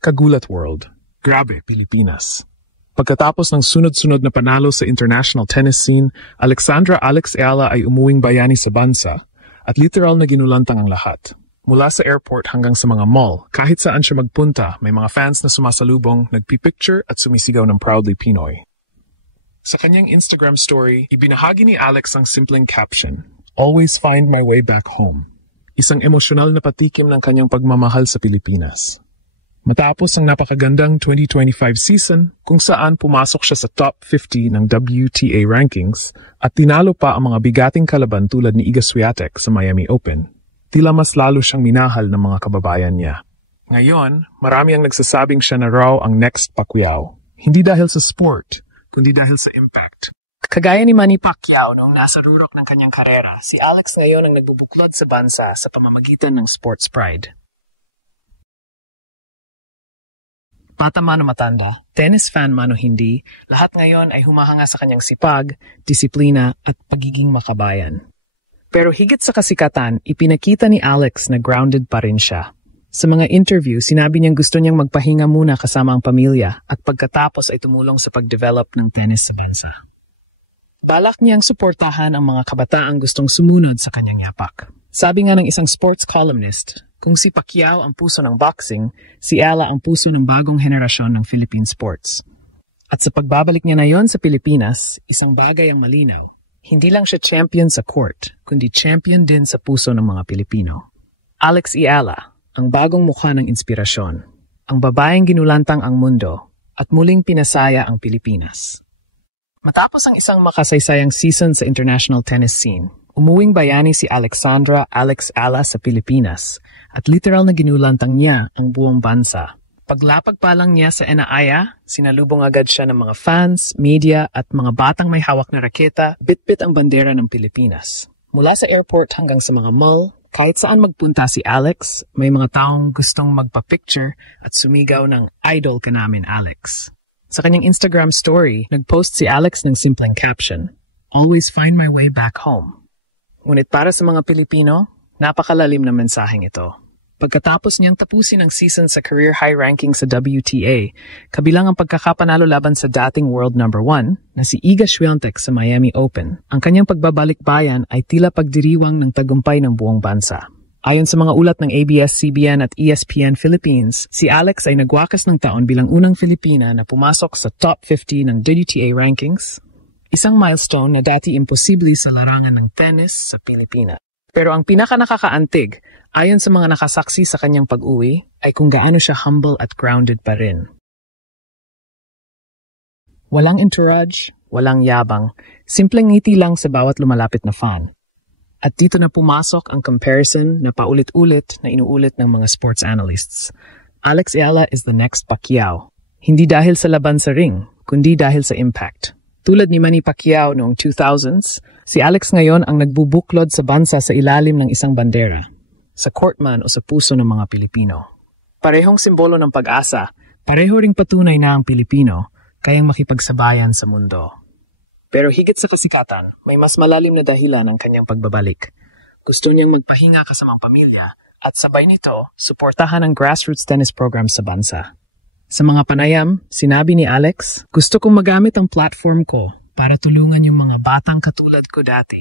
Kagulat World. Grabe, Pilipinas. Pagkatapos ng sunod-sunod na panalo sa international tennis scene, Alexandra Alex Ayala ay umuwing bayani sa bansa at literal na ginulantang ang lahat. Mula sa airport hanggang sa mga mall, kahit saan siya magpunta, may mga fans na sumasalubong, nagpipicture at sumisigaw ng Proudly Pinoy. Sa kanyang Instagram story, ibinahagi ni Alex ang simpleng caption, "Always find my way back home." Isang emosyonal na patikim ng kanyang pagmamahal sa Pilipinas. Matapos ang napakagandang 2025 season kung saan pumasok siya sa top 50 ng WTA rankings at tinalo pa ang mga bigating kalaban tulad ni Iga Swiatek sa Miami Open, tila mas lalo siyang minahal ng mga kababayan niya. Ngayon, marami ang nagsasabing siya na raw ang next Pacquiao. Hindi dahil sa sport, kundi dahil sa impact. Kagaya ni Manny Pacquiao noong nasa rurok ng kanyang karera, si Alex ngayon ang nagbubuklod sa bansa sa pamamagitan ng sports pride. Bata man o matanda, tennis fan man o hindi, lahat ngayon ay humahanga sa kanyang sipag, disiplina at pagiging makabayan. Pero higit sa kasikatan, ipinakita ni Alex na grounded pa rin siya. Sa mga interview, sinabi niyang gusto niyang magpahinga muna kasama ang pamilya at pagkatapos ay tumulong sa pag-develop ng tennis sa bansa. Balak niyang suportahan ang mga kabataang gustong sumunod sa kanyang yapak. Sabi nga ng isang sports columnist, kung si Pacquiao ang puso ng boxing, si Ayala ang puso ng bagong henerasyon ng Philippine sports. At sa pagbabalik niya na yon sa Pilipinas, isang bagay ang malinaw. Hindi lang siya champion sa court, kundi champion din sa puso ng mga Pilipino. Alex Ayala, ang bagong mukha ng inspirasyon, ang babaeng ginulantang ang mundo, at muling pinasaya ang Pilipinas. Matapos ang isang makasaysayang season sa international tennis scene, umuwing bayani si Alexandra Alex Ayala sa Pilipinas at literal na ginulantang niya ang buong bansa. Paglapag pa lang niya sa Enaaya, sinalubong agad siya ng mga fans, media at mga batang may hawak na raketa, bit-bit ang bandera ng Pilipinas. Mula sa airport hanggang sa mga mall, kahit saan magpunta si Alex, may mga taong gustong magpa-picture at sumigaw ng "Idol ka namin, Alex." Sa kanyang Instagram story, nag-post si Alex ng simpleng caption, "Always find my way back home." Ngunit para sa mga Pilipino, napakalalim na mensaheng ito. Pagkatapos niyang tapusin ang season sa career high ranking sa WTA, kabilang ang pagkakapanalo laban sa dating world number 1 na si Iga Swiatek sa Miami Open, ang kanyang pagbabalik-bayan ay tila pagdiriwang ng tagumpay ng buong bansa. Ayon sa mga ulat ng ABS-CBN at ESPN Philippines, si Alex ay nagwakas ng taon bilang unang Filipina na pumasok sa top 50 ng WTA rankings, isang milestone na dati imposible sa larangan ng tennis sa Pilipinas. Pero ang pinaka-nakakaantig, ayon sa mga nakasaksi sa kanyang pag-uwi, ay kung gaano siya humble at grounded pa rin. Walang entourage, walang yabang, simpleng ngiti lang sa bawat lumalapit na fan. At dito na pumasok ang comparison na paulit-ulit na inuulit ng mga sports analysts. Alex Ayala is the next Pacquiao. Hindi dahil sa laban sa ring, kundi dahil sa impact. Tulad ni Manny Pacquiao noong 2000s, si Alex ngayon ang nagbubuklod sa bansa sa ilalim ng isang bandera, sa court man o sa puso ng mga Pilipino. Parehong simbolo ng pag-asa, pareho ring patunay na ang Pilipino kayang makipagsabayan sa mundo. Pero higit sa kasikatan, may mas malalim na dahilan ang kanyang pagbabalik. Gusto niyang magpahinga kasama ang pamilya at sabay nito, suportahan ang grassroots tennis program sa bansa. Sa mga panayam, sinabi ni Alex, "Gusto kong magamit ang platform ko para tulungan yung mga batang katulad ko dati,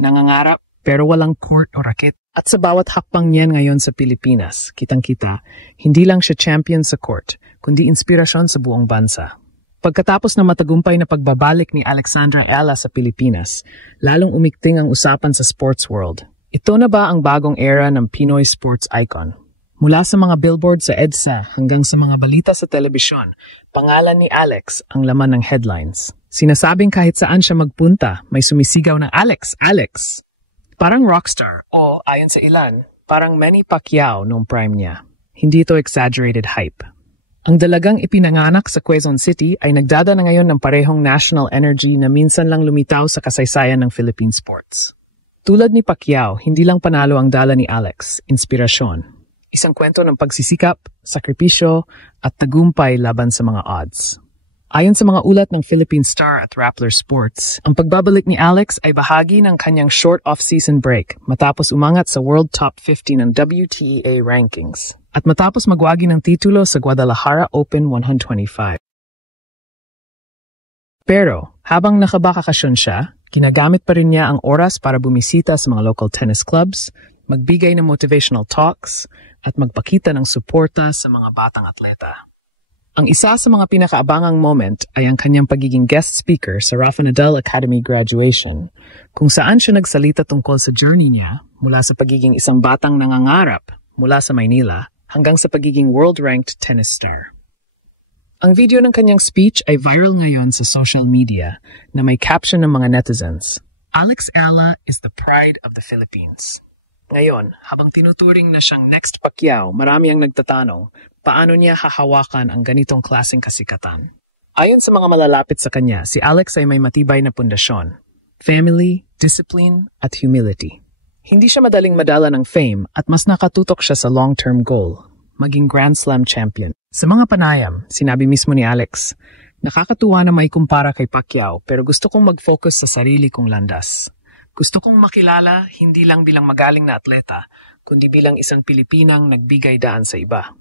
nangangarap pero walang court o raket." At sa bawat hakbang niyan ngayon sa Pilipinas, kitang-kita, hindi lang siya champion sa court, kundi inspirasyon sa buong bansa. Pagkatapos ng matagumpay na pagbabalik ni Alexandra Ayala sa Pilipinas, lalong umikting ang usapan sa sports world. Ito na ba ang bagong era ng Pinoy sports icon? Mula sa mga billboard sa EDSA hanggang sa mga balita sa telebisyon, pangalan ni Alex ang laman ng headlines. Sinasabing kahit saan siya magpunta, may sumisigaw na "Alex, Alex!" Parang rockstar o, ayon sa ilan, parang Manny Pacquiao noong prime niya. Hindi ito exaggerated hype. Ang dalagang ipinanganak sa Quezon City ay nagdadala ngayon ng parehong national energy na minsan lang lumitaw sa kasaysayan ng Philippine sports. Tulad ni Pacquiao, hindi lang panalo ang dala ni Alex, inspirasyon. Isang kwento ng pagsisikap, sakripisyo, at tagumpay laban sa mga odds. Ayon sa mga ulat ng Philippine Star at Rappler Sports, ang pagbabalik ni Alex ay bahagi ng kanyang short off-season break matapos umangat sa World Top 50 ng WTA rankings. at matapos magwagi ng titulo sa Guadalajara Open 125. Pero, habang nakabakasyon siya, ginagamit pa rin niya ang oras para bumisita sa mga local tennis clubs, magbigay ng motivational talks, at magpakita ng suporta sa mga batang atleta. Ang isa sa mga pinakaabangang moment ay ang kanyang pagiging guest speaker sa Rafa Nadal Academy graduation, kung saan siya nagsalita tungkol sa journey niya mula sa pagiging isang batang nangangarap mula sa Maynila hanggang sa pagiging world-ranked tennis star. Ang video ng kanyang speech ay viral ngayon sa social media na may caption ng mga netizens, "Alex Ela is the pride of the Philippines." Ngayon, habang tinuturing na siyang next Pacquiao, marami ang nagtatanong, paano niya hahawakan ang ganitong klaseng kasikatan? Ayon sa mga malalapit sa kanya, si Alex ay may matibay na pundasyon: family, discipline, at humility. Hindi siya madaling madala ng fame at mas nakatutok siya sa long-term goal, maging Grand Slam champion. Sa mga panayam, sinabi mismo ni Alex, "Nakakatuwa na may kumpara kay Pacquiao pero gusto kong mag-focus sa sarili kong landas. Gusto kong makilala hindi lang bilang magaling na atleta, kundi bilang isang Pilipinang nagbigay daan sa iba."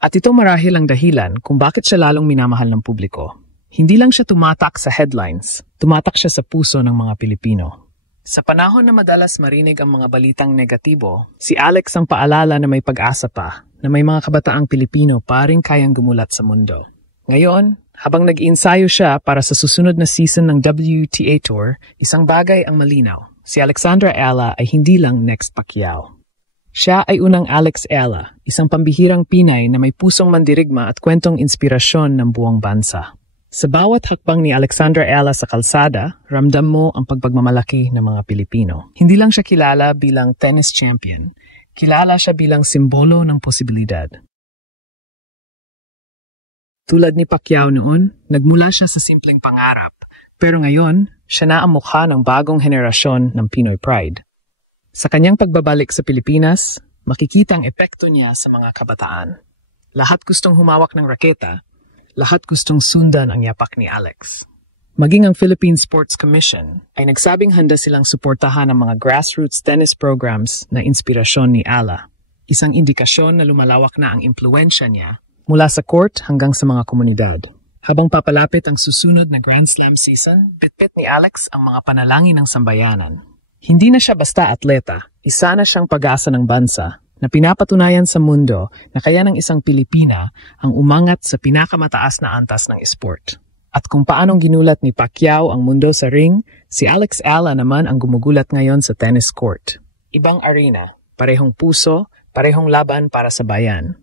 At ito marahil ang dahilan kung bakit siya lalong minamahal ng publiko. Hindi lang siya tumatak sa headlines, tumatak siya sa puso ng mga Pilipino. Sa panahon na madalas marinig ang mga balitang negatibo, si Alex ang paalala na may pag-asa pa, na may mga kabataang Pilipino pa rin kayang gumulat sa mundo. Ngayon, habang nag-iensayo siya para sa susunod na season ng WTA Tour, isang bagay ang malinaw. Si Alexandra Ela ay hindi lang next Pacquiao. Siya ay unang Alex Ela, isang pambihirang Pinay na may pusong mandirigma at kwentong inspirasyon ng buong bansa. Sa bawat hakbang ni Alexandra Ela sa kalsada, ramdam mo ang pagpagmamalaki ng mga Pilipino. Hindi lang siya kilala bilang tennis champion, kilala siya bilang simbolo ng posibilidad. Tulad ni Pacquiao noon, nagmula siya sa simpleng pangarap, pero ngayon, siya na ang mukha ng bagong henerasyon ng Pinoy Pride. Sa kanyang pagbabalik sa Pilipinas, makikita ang epekto niya sa mga kabataan. Lahat gustong humawak ng raketa, lahat gustong sundan ang yapak ni Alex. Maging ang Philippine Sports Commission ay nagsabing handa silang suportahan ang mga grassroots tennis programs na inspirasyon ni Ela. Isang indikasyon na lumalawak na ang impluensya niya mula sa court hanggang sa mga komunidad. Habang papalapit ang susunod na Grand Slam season, bitbit ni Alex ang mga panalangin ng sambayanan. Hindi na siya basta atleta, isa na siyang pag-asa ng bansa na pinapatunayan sa mundo na kaya ng isang Pilipina ang umangat sa pinakamataas na antas ng esport. At kung paanong ginulat ni Pacquiao ang mundo sa ring, si Alex Ela naman ang gumugulat ngayon sa tennis court. Ibang arena, parehong puso, parehong laban para sa bayan.